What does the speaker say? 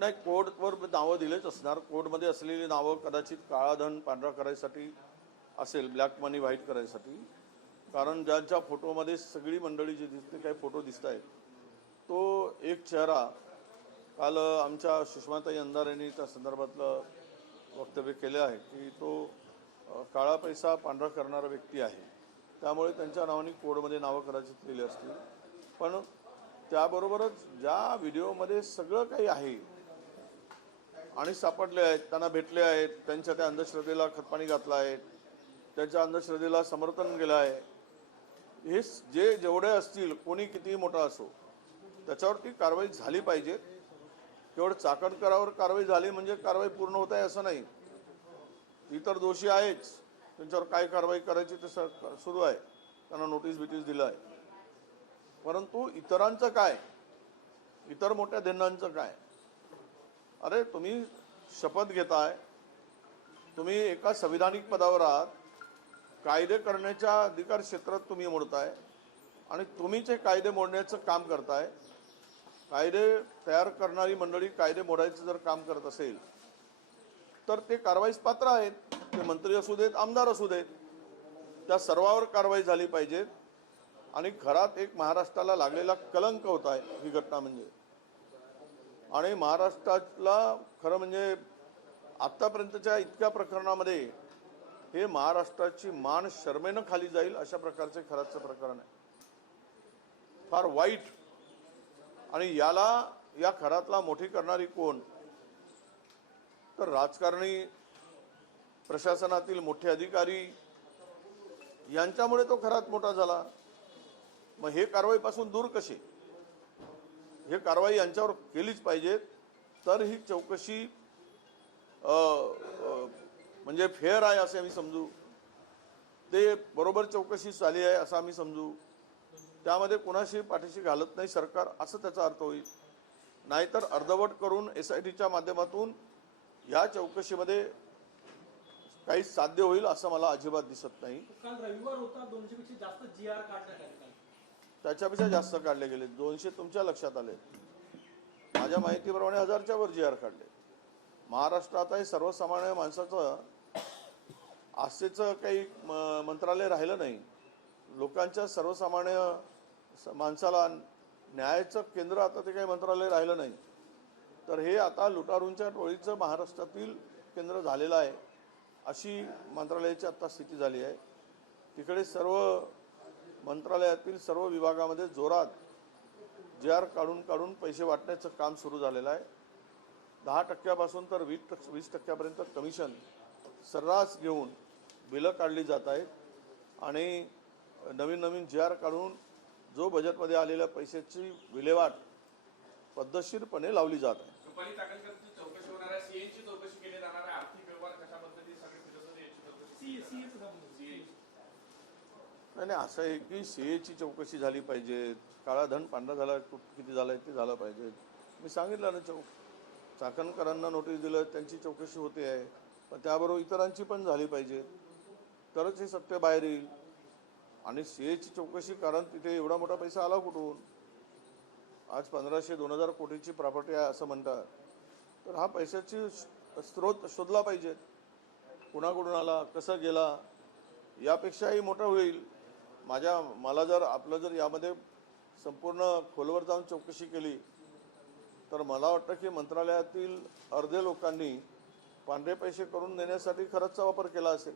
नाही, कोर्टवर नावं दिलेच असणार. कोर्टमध्ये असलेली नावं कदाचित काळा धन पांढरा करायसाठी असेल, ब्लॅक मनी व्हाईट करायसाठी. कारण ज्यांच्या फोटोमध्ये सगळी मंडळी जी दिसते, काही फोटो दिसत आहेत, तो एक चेहरा काल आमच्या सुषमाताई अंधार यांनी त्या संदर्भातलं वक्तव्य केले आहे की तो काळा पैसा पांढरा करणारा व्यक्ती आहे. त्यामुळे त्यांच्या नावाने कोर्टमध्ये नावं कदाचित लिहिली असतील. पण त्याबरोबरच ज्या व्हिडिओमध्ये सगळं काही आहे आणि सापडले आहेत, त्यांना भेटले आहेत, त्यांच्या त्या अंधश्रद्धेला खतपाणी घातलं आहे, त्यांच्या अंधश्रद्धेला समर्थन केलं आहे, हे जे जेवढे असतील, कोणी कितीही मोठा असो, त्याच्यावरती कारवाई झाली पाहिजे. केवळ चाकणकरावर कारवाई झाली म्हणजे कारवाई पूर्ण होत आहे असं नाही. इतर दोषी आहेच, त्यांच्यावर काय कारवाई करायची ते सुरू आहे, त्यांना नोटीस दिलं आहे. परंतु इतरांचं काय, इतर मोठ्या धिन्नांचं काय? अरे तुम्ही शपथ घेताय, तुम्ही एका संविधानिक पदावर आहात, कायदे करण्याच्या अधिकार क्षेत्रात तुम्ही मोडताय आणि तुम्हीच हे कायदे मोडण्याचं काम करताय. कायदे तयार करणारी मंडळी कायदे मोडायचं जर काम करत असेल तर ते कारवाईस पात्र आहेत. ते मंत्री असू देत, आमदार असू देत, त्या सर्वांवर कारवाई झाली पाहिजे. आणि घरात एक महाराष्ट्राला लागलेला कलंक होत आहे ही घटना म्हणजे. आणि महाराष्ट्राला खरं म्हणजे आत्तापर्यंतच्या इतक्या प्रकरणामध्ये हे महाराष्ट्राची मान शर्मेनं खाली जाईल अशा प्रकारचे खराचं प्रकरण आहे, फार वाईट. आणि या खरातला मोठी करणारी कोण? तर राजकारणी, प्रशासनातील मोठे अधिकारी यांच्यामुळे तो खरात मोठा झाला. मग हे कारवाईपासून दूर कसे? हे कारवाई यांच्यावर केलीच पाहिजे, तर ही चौकशी म्हणजे फेअर आहे असे आम्ही समजू, ते बरोबर चौकशी झाली आहे असं आम्ही समजू. त्यामध्ये कोणाशी पाठीशी घालत नाही सरकार असं त्याचा अर्थ होईल. नाहीतर अर्धवट करून SITच्या माध्यमातून या चौकशीमध्ये काही साध्य होईल असं मला अजिबात दिसत नाही. काल रविवार होता, 200 पेक्षा जास्त GR काढण्यात आले. त्याच्यापेक्षा जास्त काढले गेले. 200 तुमच्या लक्षात आले. माझ्या माहितीप्रमाणे 1000च्या वर GR काढले. महाराष्ट्रात हे सर्वसामान्य माणसाचं आस्थेचं काही मंत्रालय राहिलं नाही. लोकांच्या सर्वसामान्य माणसाला न्यायाचं केंद्र आता ते काही मंत्रालय राहिलं नाही. तर हे आता लुटारूंच्या टोळीचं महाराष्ट्रातील केंद्र झालेलं आहे अशी मंत्रालयाची आता स्थिती झाली आहे. तिकडे सर्व मंत्रालयातील सर्व विभागामध्ये जोरात GR काढून पैसे वाटण्याचं काम सुरू झालेलं आहे. 10% तर 20% कमिशन सर्रास घेऊन बिलं काढली जात आहेत आणि नवीन GR काढून जो बजेटमध्ये आलेल्या पैशाची विल्हेवाट पद्धतशीरपणे लावली जात आहे. चौकशी होणार आहे, CAची चौकशी केली जाणार आहे, आर्थिक व्यवहार कशा पद्धतीने सगळे फिरत होते याची चौकशी. नाही, असं आहे की CAची चौकशी झाली पाहिजे. काळा धन पांढरा झाला किती झालाय ते झालं पाहिजे. मी सांगितलं ना, चाकणकरांना नोटीस दिलं, त्यांची चौकशी होते आहे, पण त्याबरोबर इतरांची पण झाली पाहिजे, तरच हे सत्य बाहेर येईल. आणि CAची चौकशी, कारण तिथे एवढा मोठा पैसा आला कुठून? आज 1500-2000 कोटीची प्रॉपर्टी आहे असं म्हणतात. तर हा पैशाची स्रोत शोधला पाहिजे. कुणाकडून आला, कसं गेला, यापेक्षाही मोठं होईल. मला जर आपलं जर यामध्ये संपूर्ण खोलवर जाऊन चौकशी केली तर मला वाटतं की मंत्रालयातील अर्धे लोकांनी पांढरे पैसे करून देण्यासाठी खरंचचा वापर केला असेल.